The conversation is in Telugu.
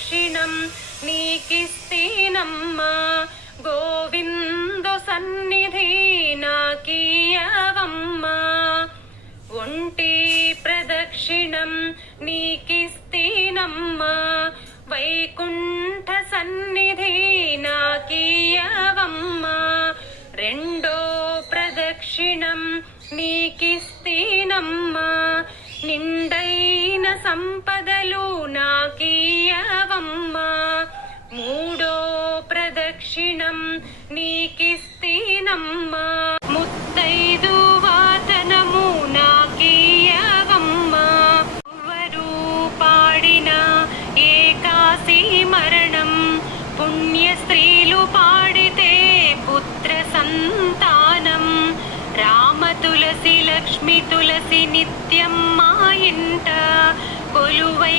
ప్రదక్షిణం నీకిస్తీనమ్మా గోవిందు సన్నిధి నాకీయవమ్మా ఒంటి ప్రదక్షిణం నీకిస్తీనమ్మా వైకుంఠ సన్నిధి నాకీయవమ్మా రెండో ప్రదక్షిణం నీకిస్తీనమ్మా నిండైన సంపదలు నాకీయవమ్మా మూడో ప్రదక్షిణం నీకిస్తీనమ్మా ముత్తైదు వాతనము నాకీయవమ్మా ఎవ్వరు పాడిన ఏకాశీ మరణం పుణ్య స్త్రీలు పాడితే పుత్ర సంతానం రామ తులసి లక్ష్మి తులసి నిత్యం మా ఇంట కొలువై